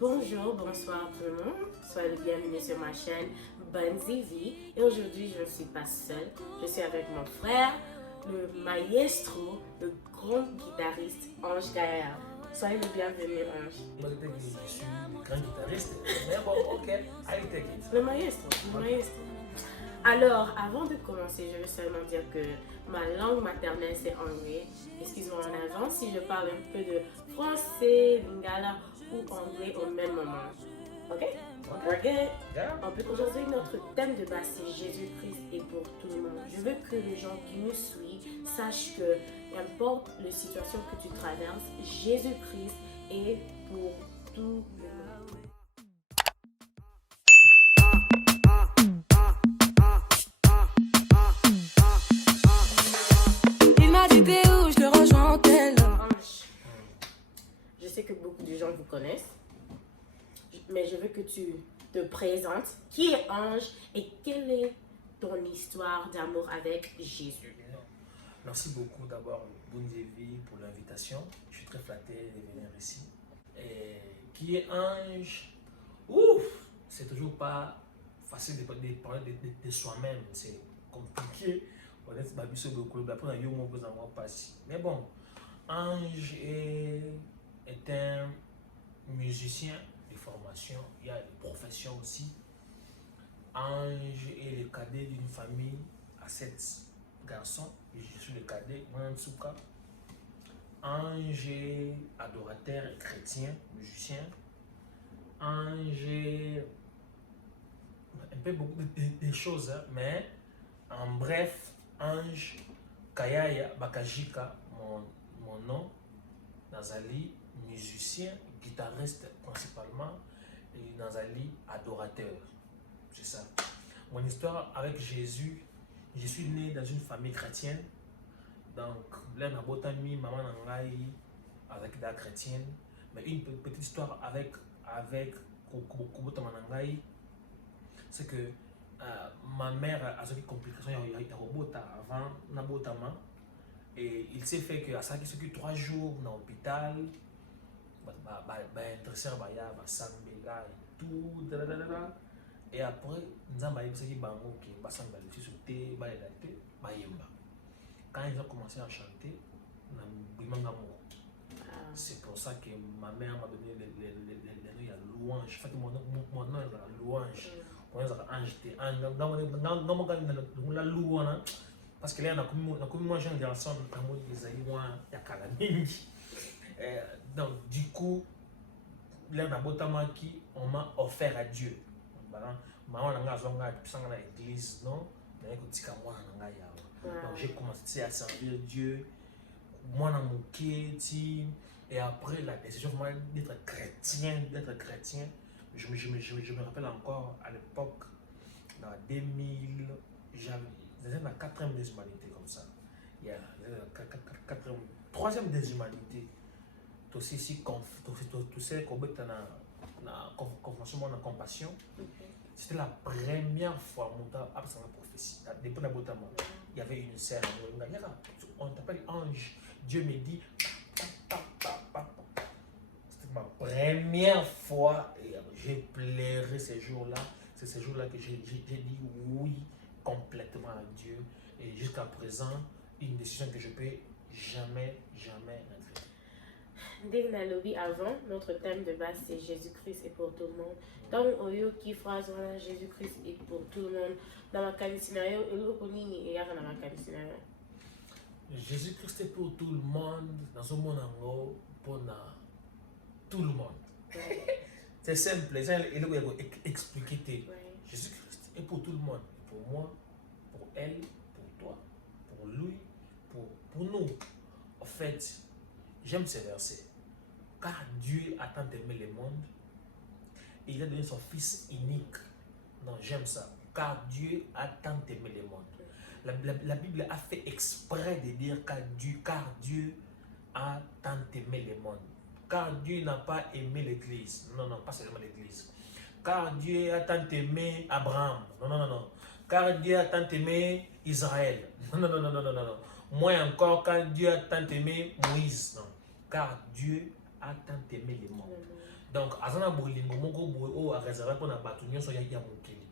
Bonjour, bonsoir tout le monde. Soyez les bienvenus sur ma chaîne Banzi Vie. Et aujourd'hui, je ne suis pas seule. Je suis avec mon frère, le maestro, le grand guitariste Ange Gaillard. Soyez le bienvenu, Ange. Malgré que je suis grand guitariste, mais bon, ok, I take it. Le maestro, le maestro. Alors, avant de commencer, je veux seulement dire que ma langue maternelle c'est anglais. Excuse-moi en avance si je parle un peu de français, lingala ou anglais au même moment. Ok? We're good. Yeah. Aujourd'hui, notre thème de base c'est Jésus-Christ est pour tout le monde. Je veux que les gens qui nous suivent sachent que, n'importe la situation que tu traverses, Jésus-Christ est pour tout le monde. Il m'a dit t'es où, je le rejoins en tel. Ange, je sais que beaucoup de gens vous connaissent, mais je veux que tu te présentes. Qui est Ange et quelle est ton histoire d'amour avec Jésus? Merci beaucoup d'abord, Bunzevi, pour l'invitation. Je suis très flatté de venir ici. Et qui est Ange? Ouf! C'est toujours pas facile de parler de soi-même. C'est compliqué. Honnêtement, mais bon, Ange est un musicien de formation. Il y a des professions aussi. Ange est le cadet d'une famille à 7 garçons. Et je suis le cadet, Mwansuka. Ange est adorateur chrétien, musicien. Ange est un peu beaucoup de choses, hein, mais en bref, Ange Kayaya Bakajika, mon nom, Nazali, musicien, guitariste principalement, et Nazali, adorateur. C'est ça. Mon histoire avec Jésus, je suis né dans une famille chrétienne. Donc, là, na botami, maman nangai, avec la chrétienne. Mais une petite histoire avec Kubotama nangai, c'est que ma mère a eu des complications, il y a robota avant Nabotama. Et il s'est fait que à ça qui s'occupe 3 jours dans l'hôpital, intéressé à Sambela et tout, et après, nous avons dit bango qui Basamba le fils sauté, Bayemba. Quand ils ont commencé à chanter, c'est pour ça que ma mère m'a donné le louange. En fait, mon nom est la louange. On est ange, la louange. Parce que là, on a comme un jeune garçon, donc, du coup, là, on m'a offert à Dieu. Maman nanga zonga pisanga na église non mais kotika mwana nanga yawa. Donc j'ai commencé à servir Dieu mwana muketi et après la décision d'être chrétien je me rappelle encore à l'époque dans 2000 j'avais la 4e des humanités comme ça. Il y a la 3e des humanités. Tout ceci tout ça qu'on peut na confirmation na compassion. C'était la première fois mon absent la prophétie. Depuis la botama, il y avait une scène. On t'appelle Ange. Dieu me dit. C'était ma première fois. Et j'ai pleuré ces jours-là. C'est ces jours-là que j'ai dit oui complètement à Dieu. Et jusqu'à présent, une décision que je peux jamais regretter. Dès la lobby avant, notre thème de base c'est Jésus-Christ est pour tout le monde. Donc, Oyo qui phrase Jésus-Christ est pour tout le monde. Dans ma carte scénario, il y a dans ma carte scénario. Jésus-Christ est pour tout le monde, dans un monde pour tout le monde. C'est simple, les gens ils expliquer. Jésus-Christ est pour tout le monde. Pour moi, pour elle, pour toi, pour lui, pour nous. En fait, j'aime ces versets. Car Dieu a tant aimé le monde, il a donné son Fils unique. Non, j'aime ça. Car Dieu a tant aimé le monde. La Bible a fait exprès de dire car Dieu a tant aimé le monde. Car Dieu n'a pas aimé l'Église. Non, pas seulement l'Église. Car Dieu a tant aimé Abraham. Non. Car Dieu a tant aimé Israël. Non. Moins encore, car Dieu a tant aimé Moïse. Non. Car Dieu a tant aimé le monde. Donc, azana bolingo moko boy o a réservé pour na batu nyonso ya mokili.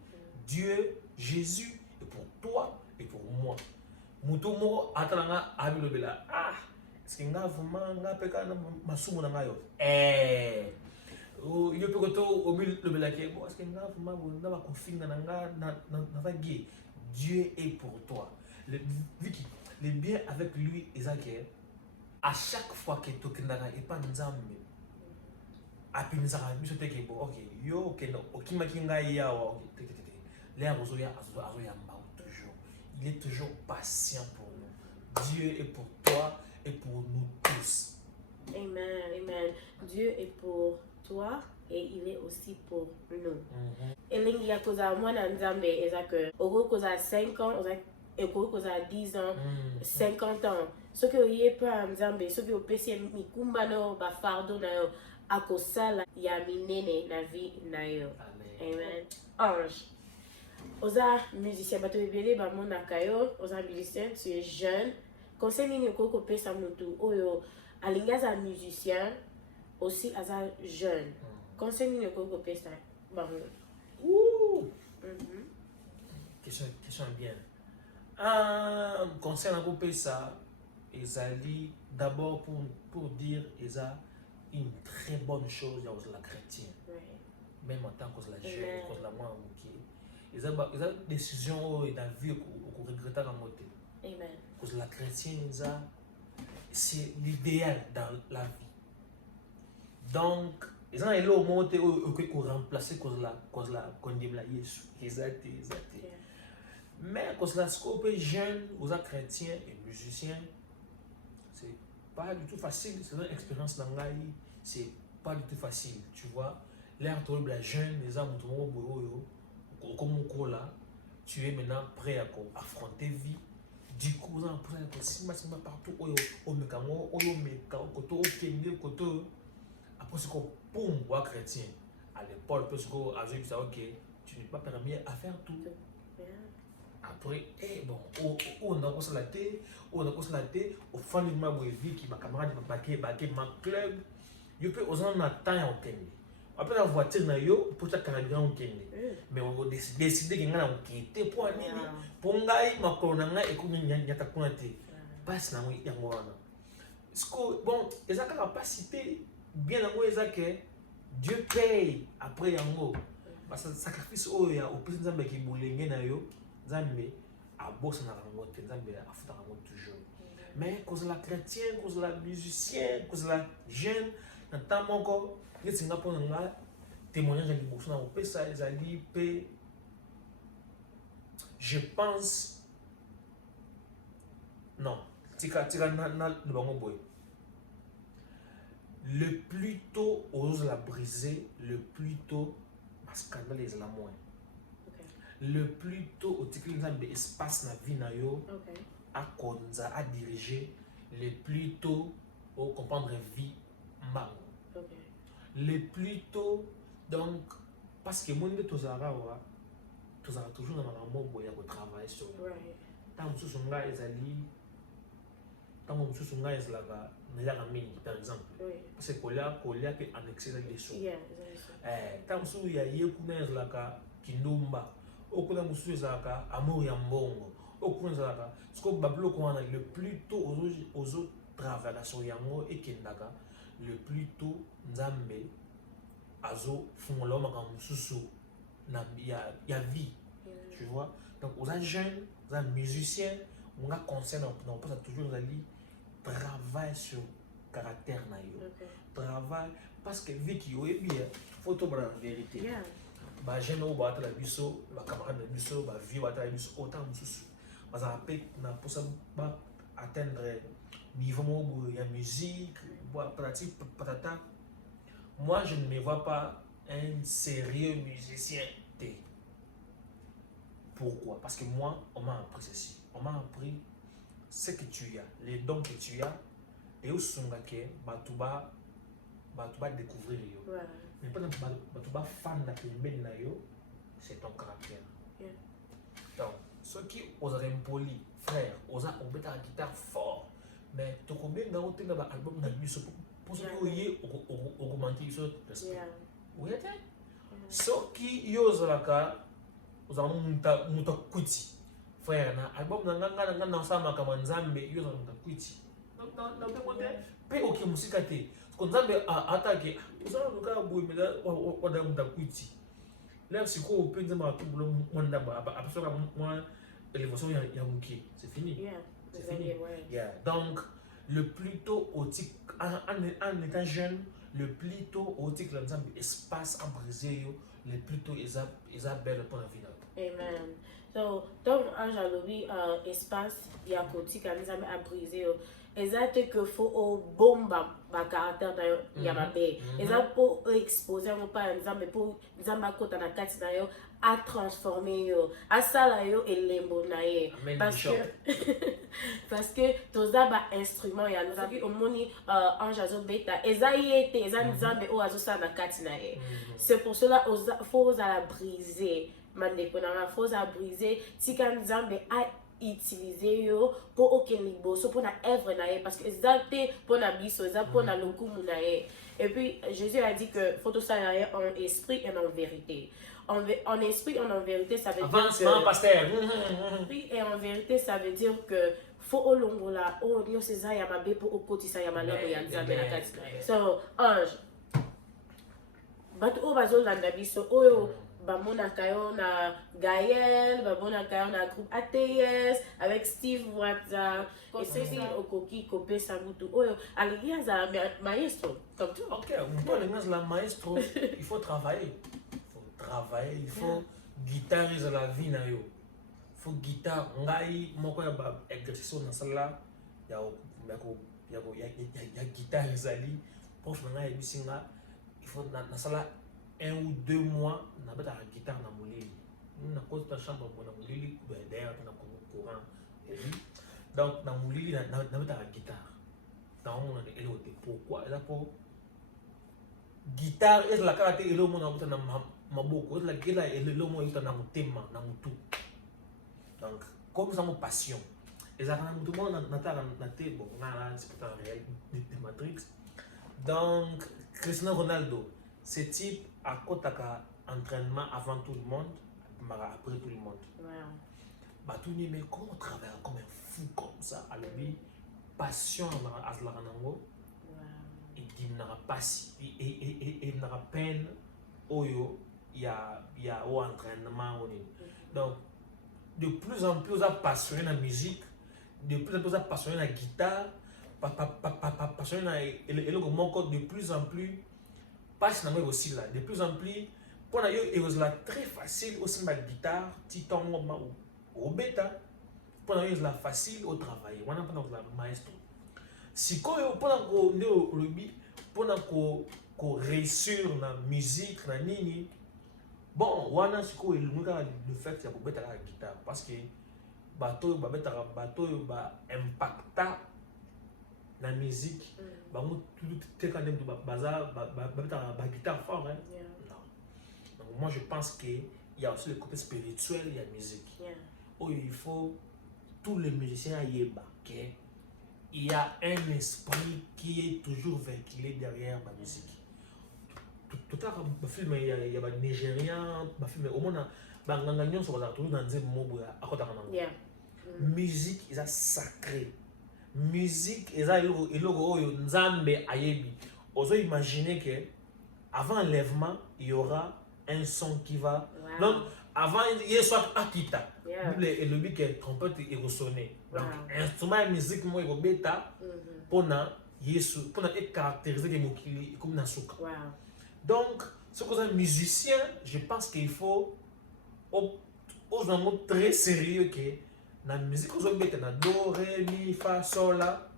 Dieu, Jésus est pour toi et pour moi. Muto moko atalanga abilobela ah est-ce que nga vraiment nga peka na masumu na ngayo yo pe koto obilobela ke bon est-ce que nga vraiment bon na ba configne na nga na va gay. Dieu est pour toi. Le bien avec lui ezake à chaque fois que tokendaka epa nzambe apinisaka biso teke bo ok yo okenda okimaki ngai yawa ok l'air azoya azoyamba toujours. Il est toujours patient pour nous. Dieu est pour toi et pour nous tous. Amen, amen. Dieu est pour toi et il est aussi pour nous. Elingi ya koza mwana nzambe ezaka oko koza 5 ans, oko koza 10 ans, 50 ans. Ce que oye pa nzambe, ce que opesi mikumba no ba fardo na yo akosala ya minene na vie na yo. Amen. Ange. Oza musicien bato ebele ba monaka yo, oza musicien, tu es jeune. Conseil nini okoko pesa mutu oyo alingi aza musicien aussi aza jeune. Conseil nini okoko pesa bango? Question bien. Conseil na ko pesa ezali d'abord pour dire eza une très bonne chose ya la chrétien. Même en tant que la jeune, que la moi ok. Eza décision et la vie qu'on regrette en moté. Amen. Parce que la chrétienne c'est l'idéal dans la vie. Donc ils ont élo monté qu'on remplacer cause la condamne la Jésus. Exact. Mais cause la scope jeune, aux chrétiens et musiciens, c'est pas du tout facile. C'est une expérience dans la vie, c'est pas du tout facile, tu vois. L'air de la jeune, les hommes comme là, tu es maintenant prêt à affronter vie. Du coup, on a si partout au mécamo, au mécamo, au kenge, après ce qu'on poum ou chrétien à l'épaule parce que avec ça ok, tu n'es pas permis à faire tout. Après bon, on a constaté, au fond de ma vie qui ma camarade m'a baqué ma club, je peux oser en attendre au kenge. Après la voiture na yo pour ta carrière au kenge. Mais on décider que ngana quitter pour nini pour ngai makolo na et ko nyata pointer passe na moi yango wana. Bon, ils ont capacité bien yango ezake Dieu paye après yango parce que sacrifice oya au plus nzambe ki bolenge na yo nzambe abosa na yango te nzambe afuta yango toujours. Mais cause la chrétien, cause la musicien, cause la jeune na temps moko que Singapour nga témoignage de bosso na opesa ezali pe je pense non tika na le bango boy. Le plus tôt ose la briser, le plus tôt ma scandale est la moins. Le plus tôt au titre de espace na vie na yo à konza à diriger, le plus tôt au comprendre vie mango. Le plus tôt donc parce que mon de tozara toujours dans la mot boya ko travailler sur. Tant que ce nga ezali tant que ce nga ezalaka par exemple, parce que Kolia qui annexé les choses. Tant que il y a yekuna zalaka kindumba, okuna musu zalaka amour ya mbongo, okuna zalaka ce que bablo ko wana le plus tôt aux autres travailler sur yango et kendaka le plus tôt nzambe azo fungola maka mususu na ya vie. Tu vois? Donc aux jeunes, aux musiciens, on a conseil on pense toujours ali travaille sur caractère na yo. Travaille parce que vie qui est bien faut to la vérité. Ba jeune o ba la biso, ba camarade na biso, ba vie ba la biso autant mususu. Parce que na pour ça ba atteindre niveau mo ya musique, boire pratique patata. Moi je ne me vois pas un sérieux musicien. Pourquoi? Parce que moi on m'a appris ceci. On m'a appris ce que tu as, les dons que tu as, et où sont les batuba découvrir yo. Mais pas batuba fan na pembeni na yo, c'est ton caractère. Donc ceux qui osent impoli, frère, osent embêter la guitare fort, mais tu combien d'années tu as album na biso pour ce que vous augmenter ce respect. Yeah. Oui, ce qui est là, vous avez muta kuti. Frère, na album na sama kama Nzambe yo za muta kuti. Na pemote pe oki musika te. Ko Nzambe attaque, vous allez luka boimela oda muta kuti. Là c'est quoi peut Nzambe atubulo mwanda ba apasoka mwa élévation ya muki. C'est fini. Yeah. C'est fini. Yeah. Donc le plus tôt autique en étant jeune, le plus tôt autique l'ensemble espace à briser le plus tôt ils a belle pour la vie. Amen. So, donc, en jaloubie, espace, il y a côté qui a brisé. Exact que faut au bon caractère il y a ma paix. Exact pour exposer mon pas exemple pour exemple côté na carte d'ailleurs à transformer à ça là yo et lembonaye parce que tous ça ba instrument ya nous avons au moni en jazo beta ezaïté ezanzambe o azo ça na carte naye. C'est pour cela faut la briser. Mandeko na faut la briser si quand nzambe a utiliser yo pour aucun liboso pour na œuvre naie parce que exacté pour na biso exact pour na lokumu naie. Et puis Jésus a dit que faut tout ça en esprit et en vérité. En esprit et en vérité ça veut dire avancement pasteur. Oui, et en vérité ça veut dire que faut au longo la o nyo seza ya mabe pour au kotisa ya malamu ya nzambe na kati. So ange bato o bazo landa biso oyo bamona kayo na Gaël, bamona kayo na groupe ATS avec Steve Watza et ceci okoki kopé samutu oyo aligia za maestro comme tu. OK, moi les la maestro, il faut travailler. Il faut guitariser la vie na yo. Faut guitare ngai moko ya ba exercice na sala ya guitare zali prof na ngai bisinga il faut na sala 1 ou 2 mois na beta la guitare na molili na cause ta chambre pour na molili d'ailleurs na courant donc na molili na beta la guitare dans mon éloté pourquoi là pour guitare est la caractère elo mon na na maboko la guitare elo mon na motema na mutu donc comme ça mon passion et ça quand tout le monde na té bon na c'est pas réel de Matrix donc Cristiano Ronaldo ce type à kotaka entraînement avant tout le monde, après tout le monde. Bah tout le mais comment travailler comme un fou comme ça, à lui passion à la ranango, et il n'aura pas et n'aura peine oyo il y a au entraînement donc de plus en plus passionné la musique, de plus en plus passionné la guitare, passionné de plus en plus passe aussi là de plus en plus pour la et là très facile aussi ma guitare titan ou bêta pour la facile au travail on a pas la maestro si quoi pour la pour la réussir la musique la nini bon on a ce que le fait c'est pour bêta la guitare parce que bateau ba impacta la musique tout quand même bazar guitare fort hein. Non. Donc moi je pense que il y a aussi le côté spirituel il y a musique où il faut tous les musiciens yeba que il y a un esprit qui est toujours véhiculé derrière la musique tout à film il y a des Nigériens film au moins banganga nyonso bazala toujours dans nzembo moboya akotaka nango musique est sacré musique eza eloko oyo nzambe ayebi ozo imaginer que avant l'enlèvement il y aura un son qui va donc avant il soit akita bible elobi que trompette et ressonner donc instrument de musique mo eko beta pona yesu pona e caractériser que mokili comme na suka donc ce que un musicien je pense qu'il faut aux gens très sérieux que la musique aux hommes na do ré mi fa sol la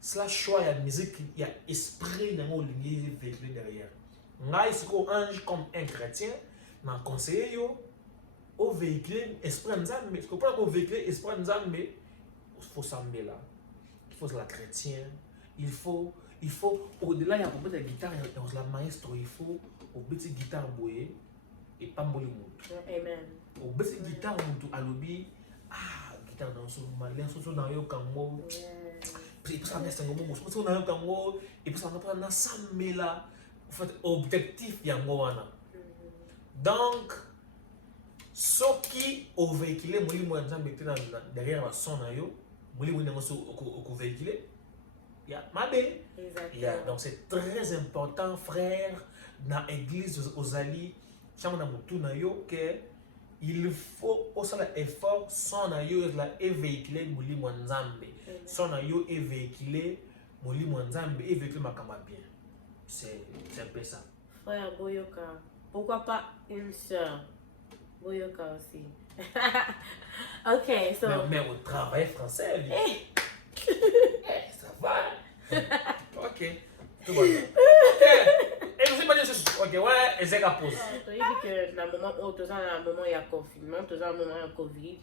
cela choix ya musique il y a esprit dans le ligne véhiculé derrière ngai siko ange comme un chrétien na conseiller yo au véhiculer esprit nzambe parce que pour qu'on véhiculer esprit nzambe il faut s'emmener là il faut la chrétien il faut au-delà il y a beaucoup de guitare dans la maestro il faut au petit guitare boyer et pas mboli mutu amen au petit guitare mutu alobi guitare dans son malin so dans yo kango Et puis ça reste un moment, je pense qu'on a un tango, et puis ça va prendre ensemble là, en fait, objectif yango wana. Donc, ce qui au véhiculé, moi li moi derrière la son na yo, moi li moi au véhiculé, ya mabe. Exactement. Donc c'est très important, frère, dans l'église aux alliés, chaque na mutu na yo que il faut aussi l'effort son na yo et véhiculer muli mwanzambe. Son na yo et véhiculer muli mwanzambe et véhiculer makamba bien. C'est un peu ça. Frère Boyoka, pourquoi pas une sœur? Boyoka aussi. Ok, so. Mais au travail français, ça va. Ok. Tout va bien. Ok. Et vous avez dit ok, ouais, et c'est la pause. Tu as dit que dans le moment où tu as un moment il y a confinement, tu as un moment il y a Covid.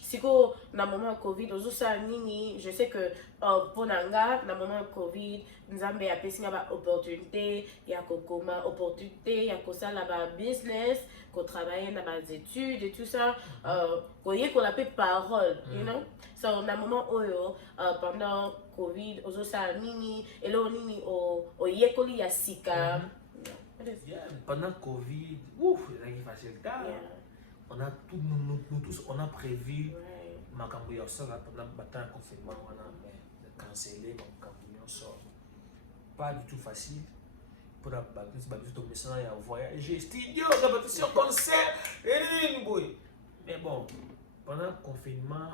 Si dans le moment Covid, je sais que pour Nanga, dans le moment Covid, nous avons des opportunités, il y a opportunités, il y a ça là-bas business, qu'on travaille dans les études et tout ça. Qu'on appelle parole, you know? So, dans le moment où pendant Covid, et là on y a Sika. Pendant Covid, ouf, c'est facile. On a tout, nous tous, on a prévu ma cambriole pendant le confinement, on a cancellé ma cambriole sort. Pas du tout facile. Pour la bâtisse, donc maintenant il y a voyagé, studio, répétition, concert, mais bon, pendant le confinement,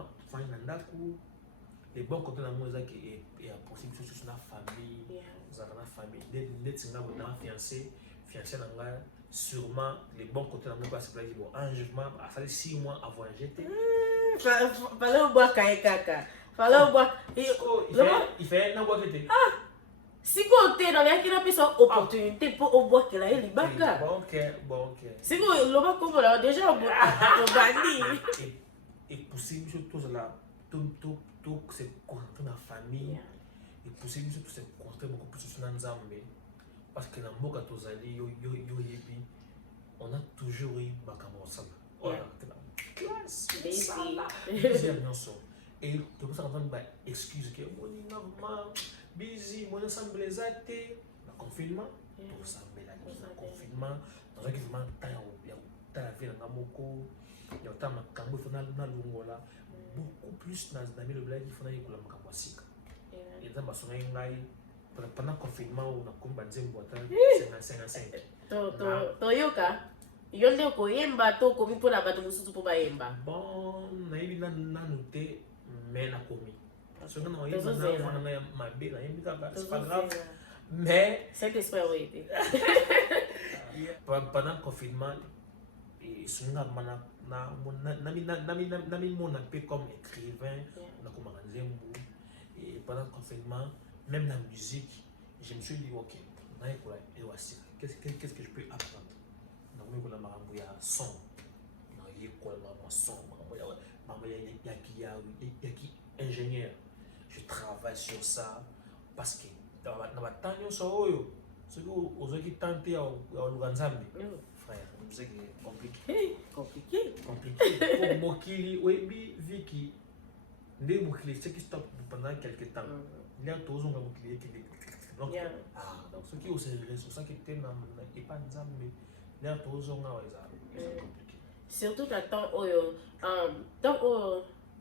les bons côtés de l'amour, il y a possible de sur la famille, vous avez la famille, dès que vous avez fiancé, sûrement les bons côtés de l'amour, c'est bon, engagement, ça fait 6 mois à voyager. Fallait boire kaka. Fallait boire. Il fait un bois d'été. Si vous êtes dans les opportunités pour boire que là, il est baga. Bon, ok. Si vous l'avez comme là, déjà, vous banni. Et possible, tout là, tout c'est construit dans la famille. Et possible, tout c'est construit beaucoup plus sur l'ensemble. Parce que dans beaucoup de alliés, on a toujours eu ma camarade. On a classe. Deuxième notion. Et tu peux s'entendre excuse que mon normal, busy, mon ensemble les athées, le confinement, pour ça, mais là, le confinement, dans un confinement, il y a la vie dans Namoko, il y a un cambo, il faut là, beaucoup plus dans le blague, il faut aller pour la Makamwasika. Et dans ma sonne, pendant le confinement, on a combattu une boîte, 55. Toyoka. Yonde ko yemba to komi pona bato mususu po ba yemba. Bon, nayebi na noté mais na komi. Parce que non yemba na ma belle na yembi kaka, c'est pas grave. Mais c'est esprit oui. Pendant le confinement et sunga mana nami mon appel comme écrivain, na comme nzembo et pendant le confinement même la musique, je me suis dit OK, na ekola et voici qu'est-ce que je peux apprendre. Il y a son, il y a son, il y a ingénieur. Je travaille sur ça parce que dans la temps, c'est que tenté à l'Ouganzambi, frère, c'est compliqué. Compliqué. Pour Mokili, Webi, Viki, les Mokili, c'est qui stop pendant quelques temps. Il y a tous les Mokili qui donc ce qui est aussi sur ça qui était dans le pas Nzambi. Surtout dans temps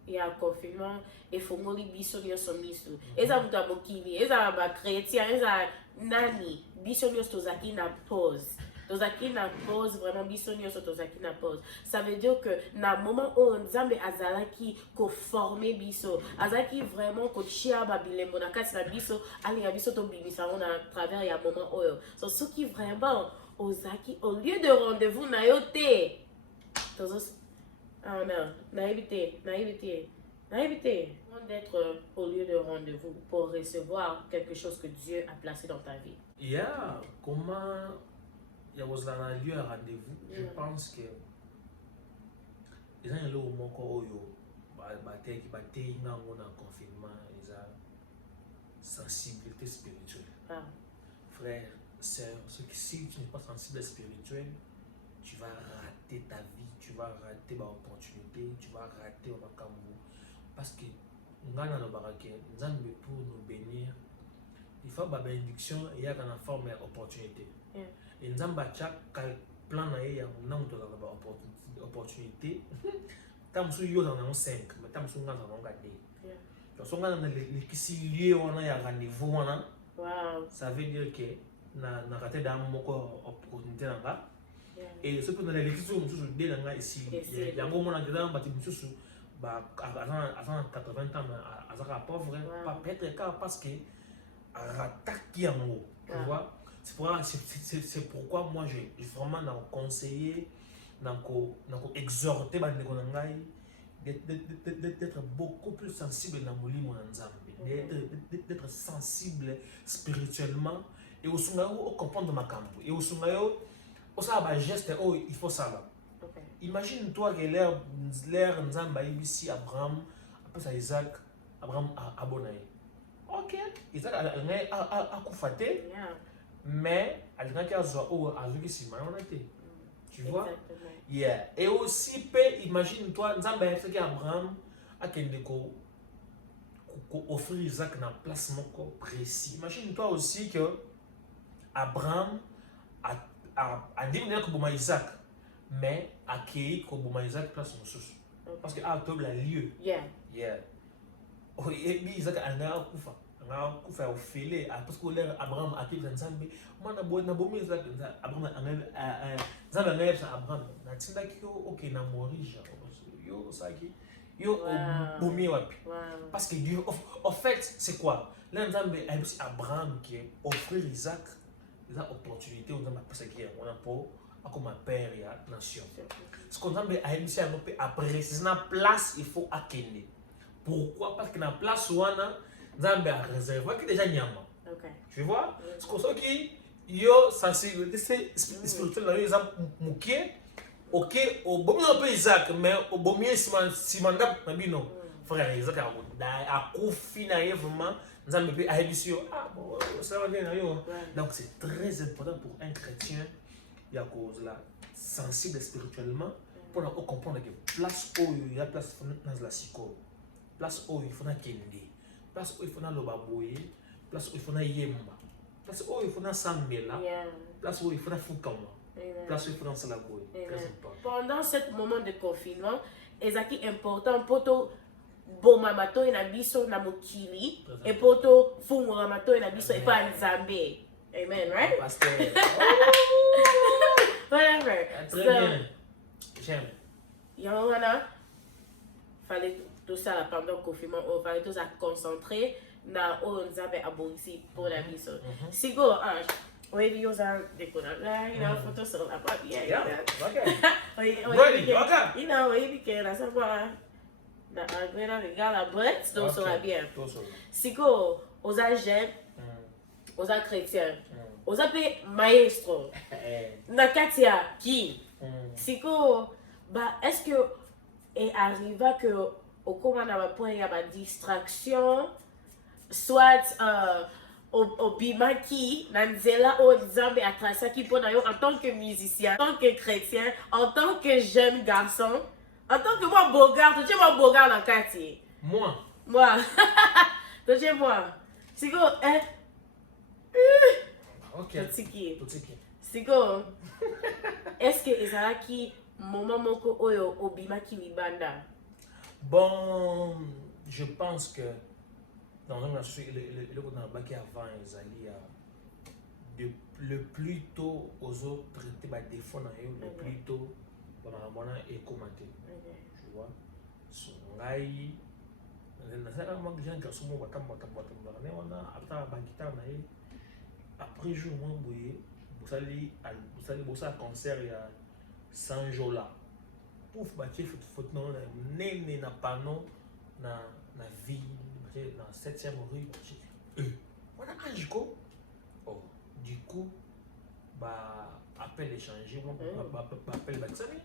il y a confinement et faut mourir bisonio somisu. Eza muta mokili, eza ba chrétien, eza nani bisonio tozaki na pause. Tozaki na pause vraiment bisonio tozaki na pause. Ça veut dire que na moment où Nzambe azalaki ko former biso, azalaki vraiment ko chia ba bilembo na kati na biso, ali ya biso to bimisa on à travers ya moment oyo. So ce qui vraiment Ozaki, au lieu de rendez-vous, naïveté. Ah non, naïveté. D'être au lieu de rendez-vous pour recevoir quelque chose que Dieu a placé dans ta vie. Comment il y a un lieu à rendez-vous? Je pense que les gens au moko oyo qui confinement, ils ont sensibilité spirituelle. Frère, c'est ce qui, si tu n'es pas sensible et spirituel, tu vas rater ta vie, tu vas rater ma opportunité, tu vas rater ma camou. Parce que ngana no barake nzambe pour nous bénir il faut ba bénédiction et ya kana forme opportunité et nzamba cha plan na ya na muto la ba opportunité tam su yo na 5 mais tam su ngana na 2 to so ngana le kisi lié wana ya rendez-vous wana ça veut dire que na raté dans moko opportunité nga et ce que dans les kisi mususu de nga ici ya ngomo na ngana ba mususu bah avant 80 ans azaka pauvre pas peut-être parce que attaque yango tu vois c'est pourquoi moi j'ai vraiment conseillé exhorter bandeko na ngai d'être beaucoup plus sensible dans molimo na nzambe d'être sensible spirituellement et osunga yo comprendre makambo et osunga yo osala ba geste oh il faut ça. Imagine-toi que l'air Nzamba ici Abraham après ça Isaac Abraham a abonaye. OK, Isaac a koufaté mais alina ki azo o azuki sima on était. Tu vois? Yeah. Et aussi imagine-toi Nzamba a fait que Abraham a kende ko offrir Isaac na place moko précis. Imagine-toi aussi que Abraham a dit que bon Isaac mais accueilli comme Isaac place mususu parce que a tob la lieu oh et bi Isaac anga kufa ofele parce que l'air Abraham accueilli Nzambe mana bomi Isaac Abraham anga Nzambe anga Abraham na tinda ki OK na morija yo saki yo bomi wapi parce que Dieu en fait c'est quoi Nzambe a dit Abraham qui offrir Isaac des opportunités on a passé qui on a pour comme père et nation. Ce qu'on a dit après c'est na place il faut akende. Pourquoi? Parce que na place wana Nzambe a réservé que déjà nyama. Tu vois? Ce qu'on sait qui yo sensibilité spirituelle là ils ont muké OK au bon un peu Isaac mais au bon mieux simanda na bino frère Isaac a confié na vraiment Nzambe peut a dit bon ça va bien yo. Donc c'est très important pour un chrétien il y a cause là sensible spirituellement pour comprendre que place où il y a place dans la psycho place où il faut na kende place où il faut na lobaboye place où il faut na yemba place où il faut na sambela place où il faut na fukama place où il faut na salaboye très important pendant ce moment de confinement ezaki important poto boma mato ina biso na mokili et poto fungola mato ina biso et pas Nzambe. Amen, right? Pasteur. Whatever. Très bien. J'aime. Yana, fallait tout ça pendant le confinement, il fallait tout ça concentrer dans Nzambe abonisi pour la mission. Si go, oui, il y a des collègues, il y a une photo sur la papier. Oui, il y a oui, que la savoir dans un grand regard la boîte, donc ça va bien. Si go, aux jeunes, aux chrétiens, aux maestro, Nakatia qui, si go, bah est-ce que et arriva que au comment on a point il y a une distraction, soit au bimaki, nanzela au Nzambe à tracer qui pour en tant que musicien, en tant que chrétien, en tant que jeune garçon, en tant que moi bogart, tu sais moi bogart dans le quartier. Moi, tu sais moi, si go OK. Siko, est-ce que ezalaki moment moko oyo obimaki libanda? Bon, je pense que dans le baki avant ezali le plus tôt aux autres traiter ba défaut na yo le plus tôt pendant mona et commenter. Tu vois? So ngai na sala mo bien garçon mo batamba ne wana ata ba guitare na ye après jour mo boye vous allez bosser à concert il y a 100 jours là pouf bâtir foot non né na panneau na ville dans 7e rue on a anjiko oh du coup bah appel échangé bah appel batsami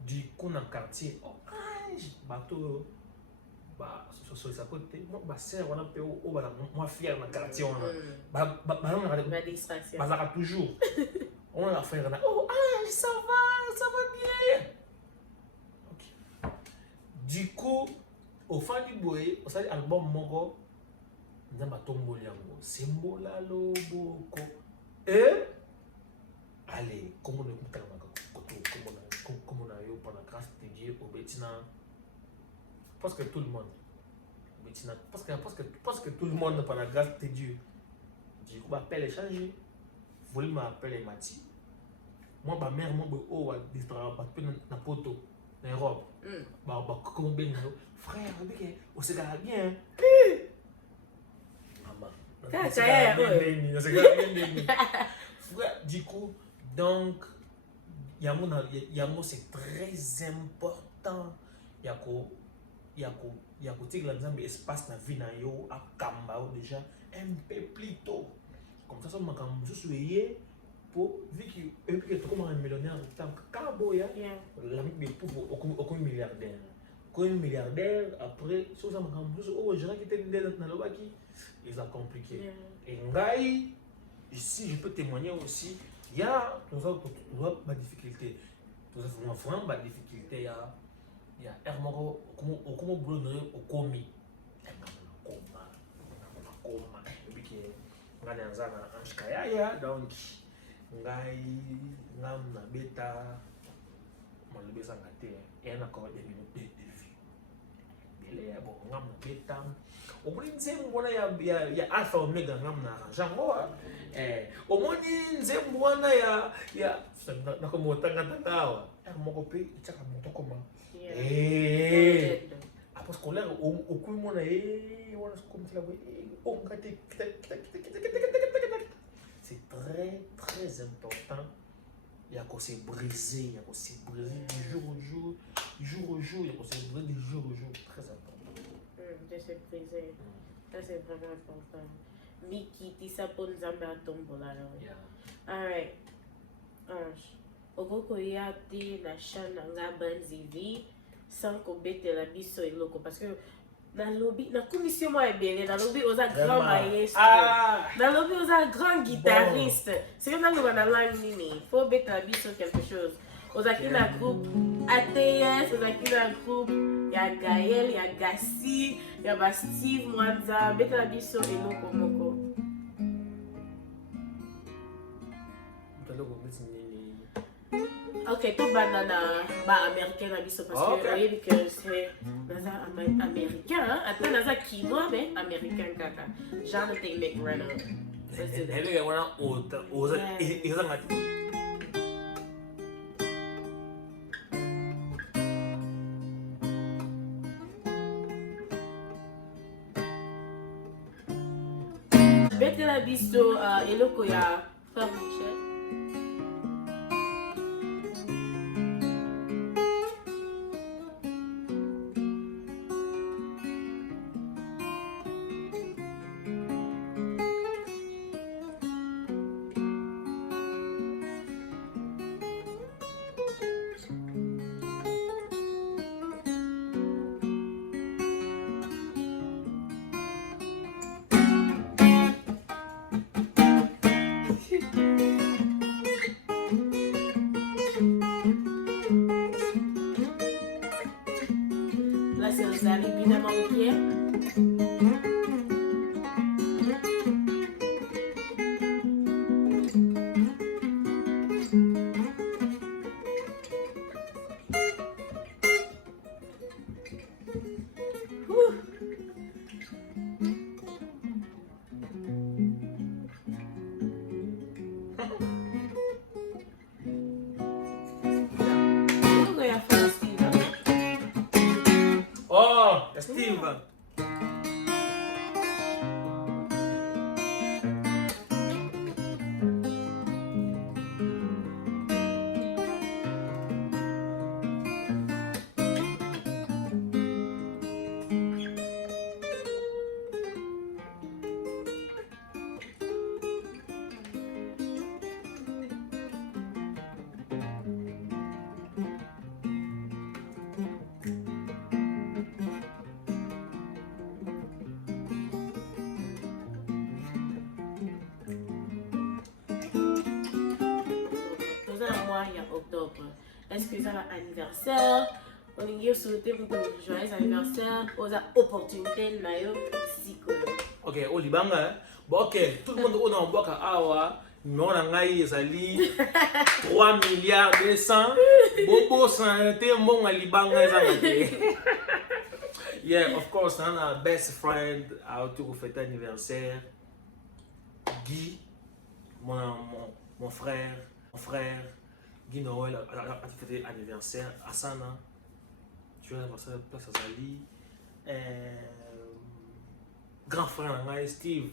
du coup dans quartier oh bateau bah sur sa côté moi sœur on a peu au bah moi fier dans quartier on bah la distraction bah toujours on a fait oh ça va bien OK du coup au fond du boy, au sein album moko, nous avons tombé yango, Simbola Loboko. Et allez, comment on écoute comment on a eu pendant grâce de Dieu au Betina, parce que tout le monde, Betina, parce que tout le monde pendant grâce de Dieu, Dieu m'appelle échanger, voulez m'appeler Mati. Moi, ma mère, moi, oh, des travaux, pas na poto, na Europe. Bah, comment bien, frère, on se garde bien. Maman. Frère, du coup, donc, Yamo, c'est très important. Yako, tu sais, l'espace na vie na yo, à Kamba, déjà, un peu plus tôt. Comme ça, ma Kamba, je suis pour vu que tu comme un millionnaire tant que Kaboya l'ami pour aucun milliardaire comme milliardaire après sur ça m'a plus oh je qui était dans le baki ils ont compliqué et ngai ici je peux témoigner aussi il y a ma difficulté tout ça vraiment ma difficulté il y a hermoro comme boulonner au komi koma et puis que ngana nzana anshikaya donc ngai ngam na beta malobe sanga te et na ko des minutes de vie bele ya bon ngam na beta omoni nzembo wana ya alpha omega ngam na jango omoni nzembo wana ya na ko motanga tangawa moko pe itaka moto koma après scolaire au coup mona wana comme ça on ngate c'est très très important. Il y a qu'on s'est brisé, il y a qu'on s'est brisé du jour au jour, il y a qu'on s'est brisé du jour au jour, très important. De se briser, ça c'est vraiment important. Miki, tu sais pour nous amener à tomber là. Alright, Ange, au gros il y a la chaîne na banzivi sans qu'on bête la biso et loco parce que dans le lobby, dans la commission, moi, dans le lobby, on a grand maestro. Dans le lobby, on a grand guitariste. C'est comme dans le langue mini. Il faut mettre la vie sur quelque chose. On a qui un groupe ATS, on a qui un groupe. Il y a Gaël, il y a Gassi, il y a Steve Mwanza. Mettre la vie sur les Moko Moko. Ok, tout banana américain na biso parce que voyez que c'est américain hein attends naza quinoa mais américain kaka Jonathan McReynolds elle est wana oza ngati bete la biso eloko ya Frère Michel. Là, c'est Rosalie évidemment au pied. Oh, Steve. Il y a octobre. Est-ce que ça va anniversaire? olingi souhaiter pour joyeux anniversaire aux opportunités na yo sikolo. Ok, au Libanga, hein? Bon, ok, tout le monde on en boit awa, numéro na ngai ezali 3 milliards 200. Bobo santé mon Libanga ezali. Yeah, of course, I'm our best friend à autour fête anniversaire. Guy, mon frère, Guy Noël a fêté anniversaire. Asana, tu as anniversaire place Azali. Grand frère Steve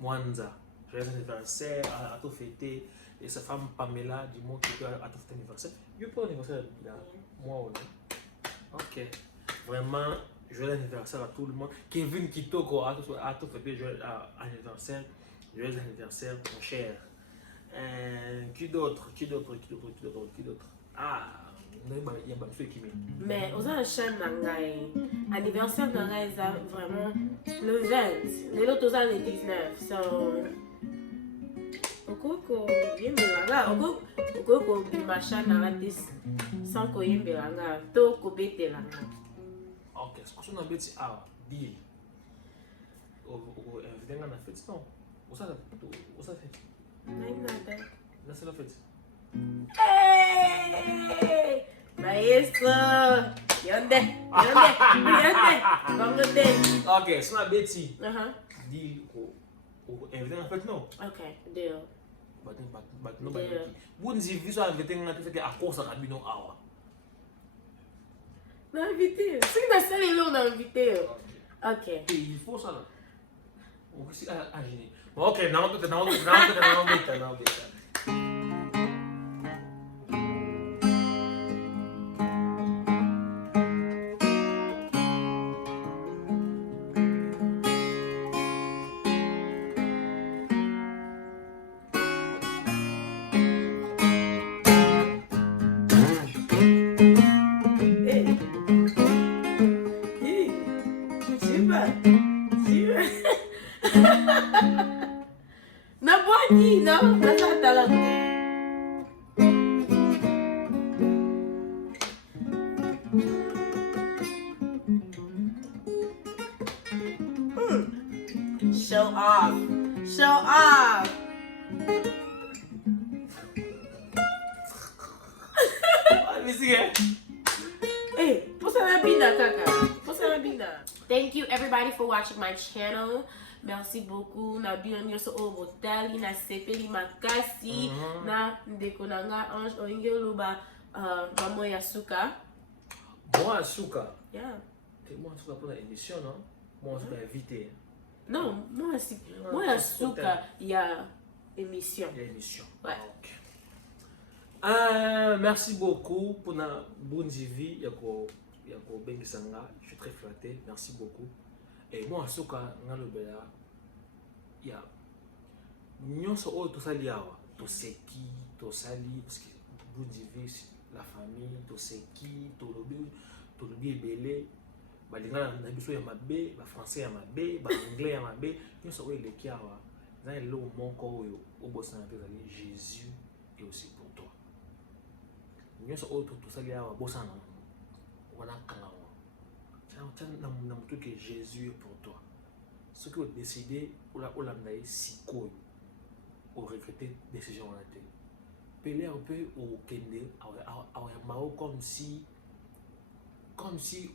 Mwanza, joyeux anniversaire à tout fêter. Et sa femme Pamela du monde qui a tout fêté anniversaire. Il y a pas anniversaire là, moi ou non? Ok, vraiment. Joyeux anniversaire à tout le monde. Kevin Kitoko a tout fêté joyeux anniversaire. Joyeux anniversaire, mon cher. Qui d'autre? Ah, il y a pas qui met. Mais aux chaîne Nangai, anniversaire Nangai, c'est vraiment le 20. Les autres, le 19. So, Okoko, Yembelanga, Okoko, Bimacha, Naratis, sans ko Yembelanga, Toko Betelanga. Ok, ce que je veux dire, deal. Invité à la fête, non? Où ça fait? Là, c'est la fête. Hey! Maestro! Yonde! Ok, c'est la Betty. Deal, invité à la fête, non? Ok, deal. But nobody. Vous dites, vous avez invité à la fête à cause de la bino awa. On a invité. Si tu as salé, on a invité. Ok. Il faut ça là. On va agir. Ok, non. No, that's not that. Show off. Hey, what's that binda, kaka? Thank you everybody for watching my channel. Merci beaucoup. Na bienvenue sur Obotal, na sepeli makasi, na ndekonanga ange oingelo ba maman Yasuka. Moi Yasuka. Yeah. C'est moi Yasuka pour l'émission, non? Moi Yasuka invité. Non, moi Yasuka il y a émission. Ouais. Okay. Merci beaucoup pour la bonne vie. Yako Bengisanga. Je suis très flatté. Merci beaucoup. Et moi, Yasuka, Ngalobela, il y a nyonso oyo tosali awa toseki tosali parce que bonne vie la famille toseki tolobi ebele balingana na biso ya mabe ba français ya mabe ba anglais ya mabe nyonso oyo eleki awa na eloko moko oyo obosana mpe ezali Jésus est aussi pour toi nyonso oyo tosali awa bosana wana kanga na motu que Jésus est pour toi ce que vous décidez ou la sikoyo ou regretter décision on a été peler un peu au kende mao comme si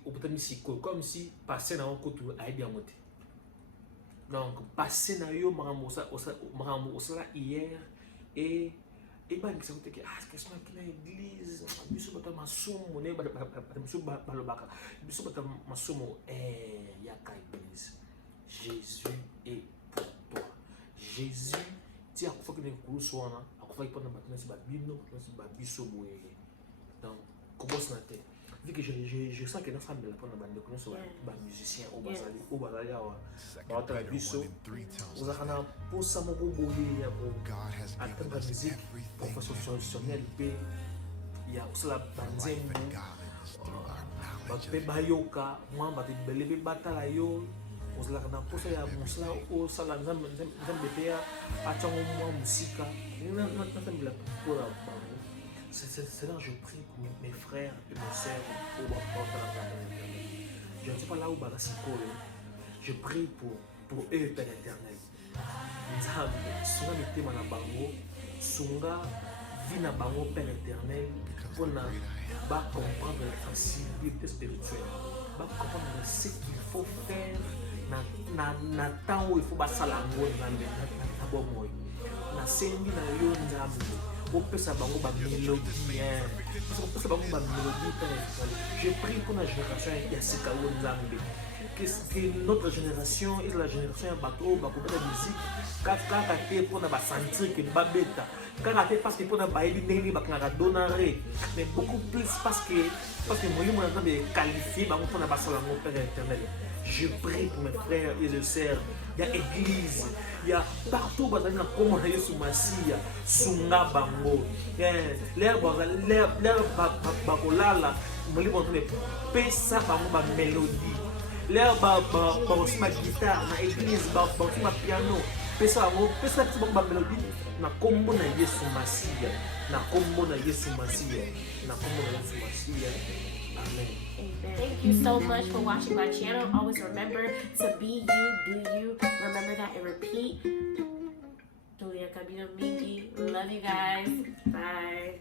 au peut-être sikoyo comme si passer dans un côté à bien monter donc passer dans yo marambo ça hier et ben qui s'est que question qui na église biso bata masumo ne biso balobaka biso bata masumo ya ka église Jésus est pour toi. Jésus dit à quoi que nous coulons à quoi il peut nous battre sur Babino, sur Babiso boye. Donc comment ça n'était? Vu que je sens que dans sa belle pour nous battre nous sur bas musicien au bazali à Babiso. Vous avez un pour ça mon boye à attendre la musique professionnelle p il y a aussi la banzembo. Ba bayoka, moi ba belebe batala yo. Osala na posa ya musala osala nzambe pe ya achango mwa musika na tambila pora bango C'est là que je prie pour mes frères et mes sœurs pour porter la grâce éternelle. Je ne sais pas là où je prie pour eux, Père éternel. Nzambe, sunga mitema na bango, sunga vie na bango, Père éternel, pour comprendre la sensibilité spirituelle, comprendre ce qu'il faut faire na temps où il faut basalango na bomoy. Na sengi na yo nzambe, opesa bango ba mélodie, opesa bango ba mélodie, Père éternel. Je prie pour la génération ya sika wo nzambe. Que notre génération est la génération ya bato bakobeta la musique kaka te pour na sentir que babeta kaka te parce que pour na bayebi ndenge bakanga donare, mais beaucoup plus parce que molimo na nzambe qualifié bango pour na basala ngo, Père éternel. Je prie pour mes frères et les sœurs, il y a église, il y a partout bazali na kombo na Yesu Masiya, sunga bango l'air bakolala molimo na pesa bango ba mélodie. L'air aussi ma guitare, ma église, aussi ma piano. Pesa ma mélodie. Na combo na Yesu Masiya. Na combo na Yesu Masiya. Na combo na Yesu Masiya. Amen. Thank you so much for watching my channel. Always remember to be you, do you. Remember that and repeat. Julia Cabino Miki. Love you guys. Bye.